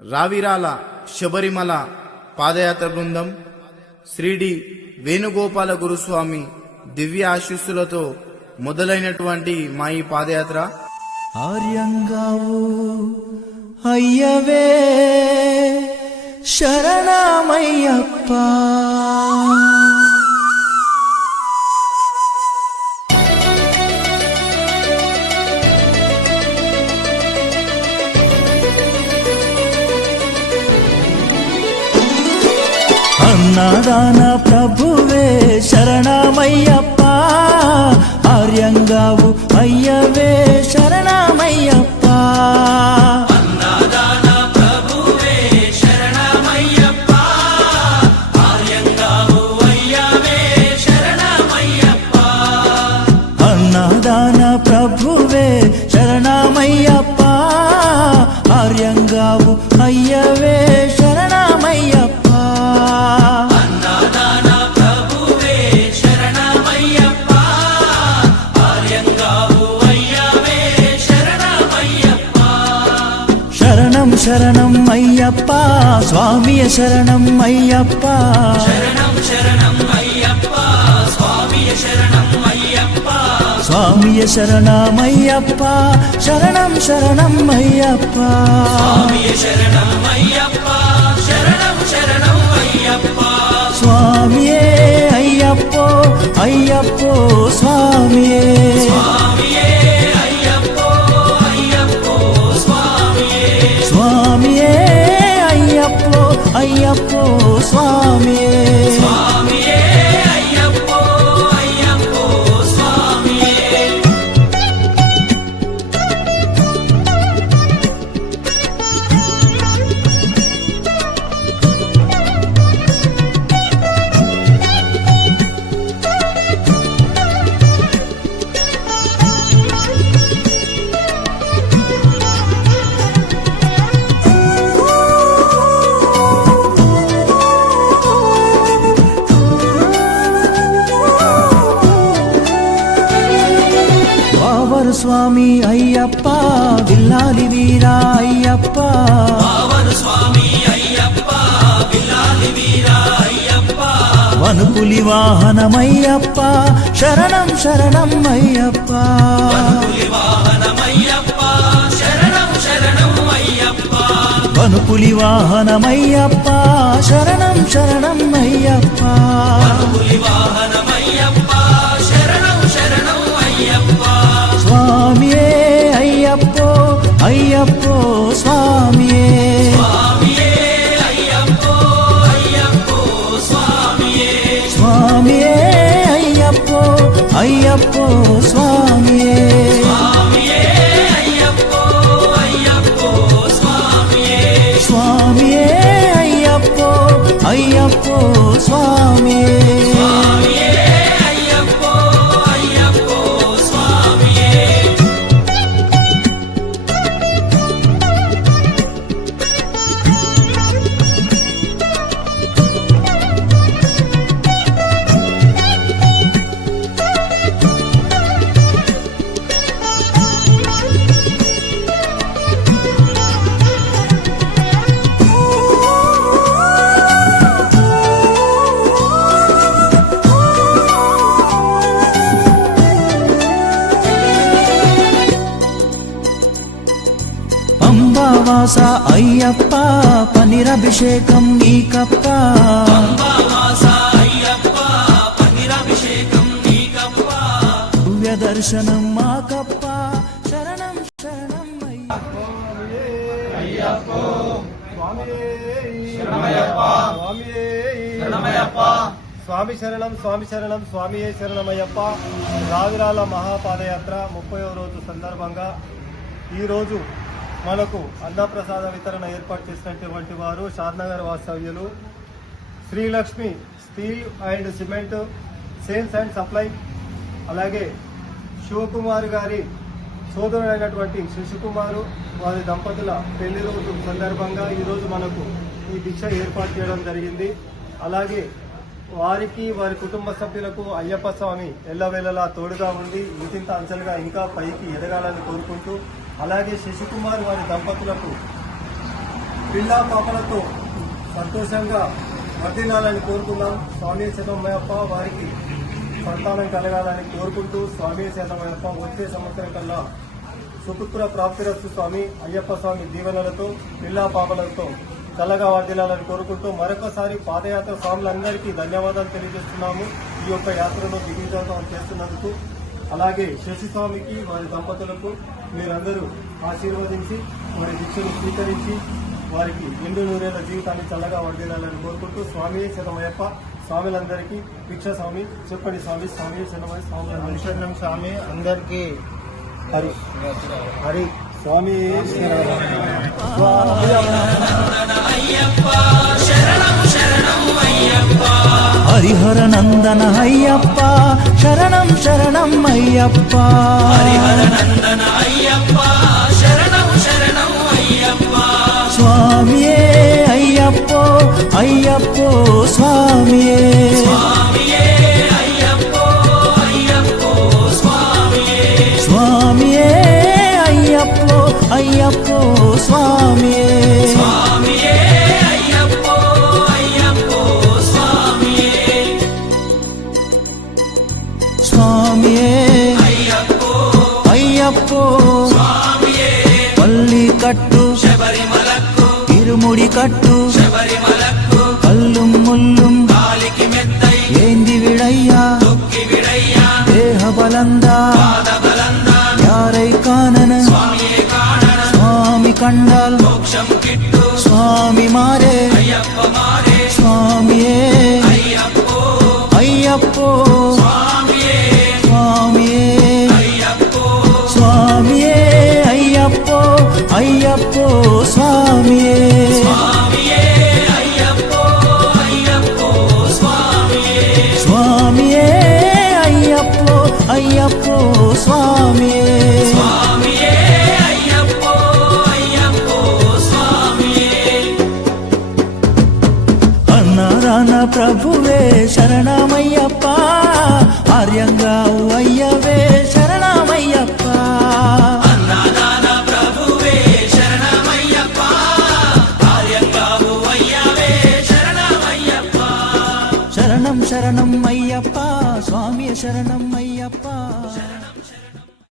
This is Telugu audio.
రావిరాల శబరిమల పాదయాత్ర బృందం శ్రీడి వేణుగోపాల గురుస్వామి దివ్య ఆశీస్సులతో మొదలైనటువంటి మా ఈ పాదయాత్ర ఆర్యంగావు అయ్యవే శరణమయ్యప్ప. అన్నదాన ప్రభువే శరణమయ్యప్ప, ఆర్యంగావు అయ్యవే శరణమయ్యప్ప. అన్నదాన ప్రభువే శరణమయ్యప్ప, ఆర్యంగావు అయ్యవే శరణమయ్యప్ప. అన్నదాన ప్రభువే శరణమయ్యప్ప, ఆర్యంగావు అయ్యవే శరణమయ్యప్ప. అన్నదాన ప్రభువే శరణమయ్యప్ప, ఆర్యంగావు అయ్యవే శరణమయ్యప్ప. శరణం శరణం అయ్యప్ప స్వామియ శరణం అయ్యప్ప. శరణం శరణం అయ్యప్ప స్వామియ శరణం అయ్యప్ప. స్వామియ శరణమయ్యప్ప, శరణం శరణం అయ్యప్ప. స్వామియ శరణం అయ్యప్ప, శరణం శరణం అయ్యప్ప. స్వామియే అయ్యప్పో అయ్యప్పో స్వామియే. స్వామియే అయ్యప్పో అయ్యప్పో స్వామియే. స్వామియే అయ్యప్పో అయ్యప్పో స్వామియే. స్వామియే అయ్యప్పో అయ్యప్పో స్వామియే. వావరు స్వామి అయ్యప్ప, విల్లాలి వీరా అయ్యప్ప. పావన స్వామి అయ్యప్ప, విల్లాలి వీరా అయ్యప్ప. వనుపులి వాహనమయ్యప్ప, శరణం శరణం అయ్యప్ప. పులి వాహనమయ్యప్ప, శరణం శరణం అయ్యప్ప. వనుపులి వాహనమయ్యప్ప, శరణం శరణం అయ్యప్ప. పులి వాహనమయ్యప్ప, శరణం శరణం అయ్యప్ప. స్వామియే అయ్యప్పో అయ్యప్పో స్వామియే. స్వామియే అయ్యప్పో అయ్యప్పో స్వామియే. స్వామియే అయ్యప్పో అయ్యప్పో స్వామియే. స్వామియే అయ్యప్పో అయ్యప్పో స్వామియే. స్వామియే అయ్యప్పో అయ్యప్పో స్వామియే. స్వామియే అయ్యప్పో అయ్యప్పో స్వామియే. పంబావాస అయ్యప్ప, పనిరభిషేకం నీకప్ప. అంబావాస అయ్యప్ప, పన్నీరాభిషేకం నీకప్ప. దివ్య దర్శనం మాకప్ప, శరణం శరణం అయ్యప్ప. స్వామి శరణం స్వామి శరణం స్వామియే శరణమయ్యప్ప. రావిరాల మహాపాదయాత్ర 30వ రోజు సందర్భంగా ఈరోజు మనకు అన్నప్రసాద వితరణ ఏర్పాటు చేసినటువంటి వారు షాద్నగర్ వాస్తవ్యులు Srilakshmi steel and cement sales and supply, అలాగే శివకుమార్ గారి సోదరుడైనటువంటి శశికుమారు వారి దంపతుల పెళ్లి రోజు సందర్భంగా ఈరోజు మనకు ఈ భిక్ష ఏర్పాటు చేయడం జరిగింది. అలాగే వారికి వారి కుటుంబ సభ్యులకు అయ్యప్ప స్వామి ఎల్లవేళలా తోడుగా ఉండి ఇంతింత అంచెలుగా ఇంకా పైకి ఎదగాలని కోరుకుంటూ, అలాగే శశికుమార్ వారి దంపతులకు పిల్లా పాపలతో సంతోషంగా వర్ధిల్లాలని కోరుకుందాం. స్వామి శరణమయ్యప్ప వారికి సంతానం కలగాలని కోరుకుంటూ స్వామి శరణమయ్యప్ప వచ్చే సంవత్సరం కల్లా సుపుత్ర ప్రాప్తిరస్తు స్వామి అయ్యప్ప స్వామి దీవెనలతో పిల్లా పాపలతో చల్లగా వర్ధిల్లాలని కోరుకుంటూ మరొకసారి పాదయాత్ర స్వాములందరికీ ధన్యవాదాలు తెలియజేస్తున్నాము. ఈ యొక్క యాత్రలో దిగ్విజయం చేస్తున్నందుకు. అలాగే శశిస్వామికి వారి దంపతులకు మీరందరూ ఆశీర్వదించి వారి దీక్షను స్వీకరించి వారికి నిండు నూరేళ్ల జీవితాన్ని చల్లగా వర్ధిల్లాలని కోరుకుంటూ స్వామి శరణమయ్యప్ప స్వాములందరికీ భిక్ష స్వామి చెప్పండి స్వామి స్వామి శరణమయ్య స్వామి శరణం స్వామి అందరికీ హరి హరి స్వామి అయ్యప్ప శరణం శరణం అయ్యప్ప హరిహర నందన అయ్యప్ప శరణం శరణం అయ్యప్ప హరిహర నందన అయ్యప్ప శరణం శరణం అయ్యప్ప స్వామియే అయ్యప్పో అయ్యప్పో స్వామియే స్వామియే అయ్యప్పో అయ్యప్పో స్వామియే స్వామియే అయ్యప్పో అయ్యప్పో స్వామియే స్వామియే అయ్యప్పో అయ్యప్పో స్వామియే స్వామియే అయ్యప్పో అయ్యప్పో స్వామియే పల్లి కట్టు శబరిమలకు ఇరుముడి కట్టు శబరిమలకు కల్లుం ముల్లుం కాలికి మెత్తై ఏంది విడయ్యా తొక్కి విడయ్యా దేహ బలందా పాదబలందా యారై కానన స్వామియే కాణన స్వామి కండాల్ మోక్షం కిట్టు స్వామి మారే అయ్యప్ప మారే స్వామియే అయ్యప్పో అయ్యప్పో స్వామియే స్వామియే అయ్యప్పో స్వామియే అయ్యప్పో అయ్యప్పో స్వామియే స్వామియే అయ్యప్పో అయ్యప్పో స్వామియే స్వామియే అయ్యప్పో అయ్యప్పో స్వామియే స్వామియే అయ్యప్పో అయ్యప్పో స్వామియే అన్నారాన ప్రభువే శరణమయ్యప్ప ఆర్యంగా అయ్యవే శరణమయ్యప్ప అన్నదాన ప్రభువే శరణమయ్యప్ప కార్యంగావు అయ్యవే శరణమయ్యప్ప శరణం శరణం అయ్యప్ప స్వామి శరణం అయ్యప్ప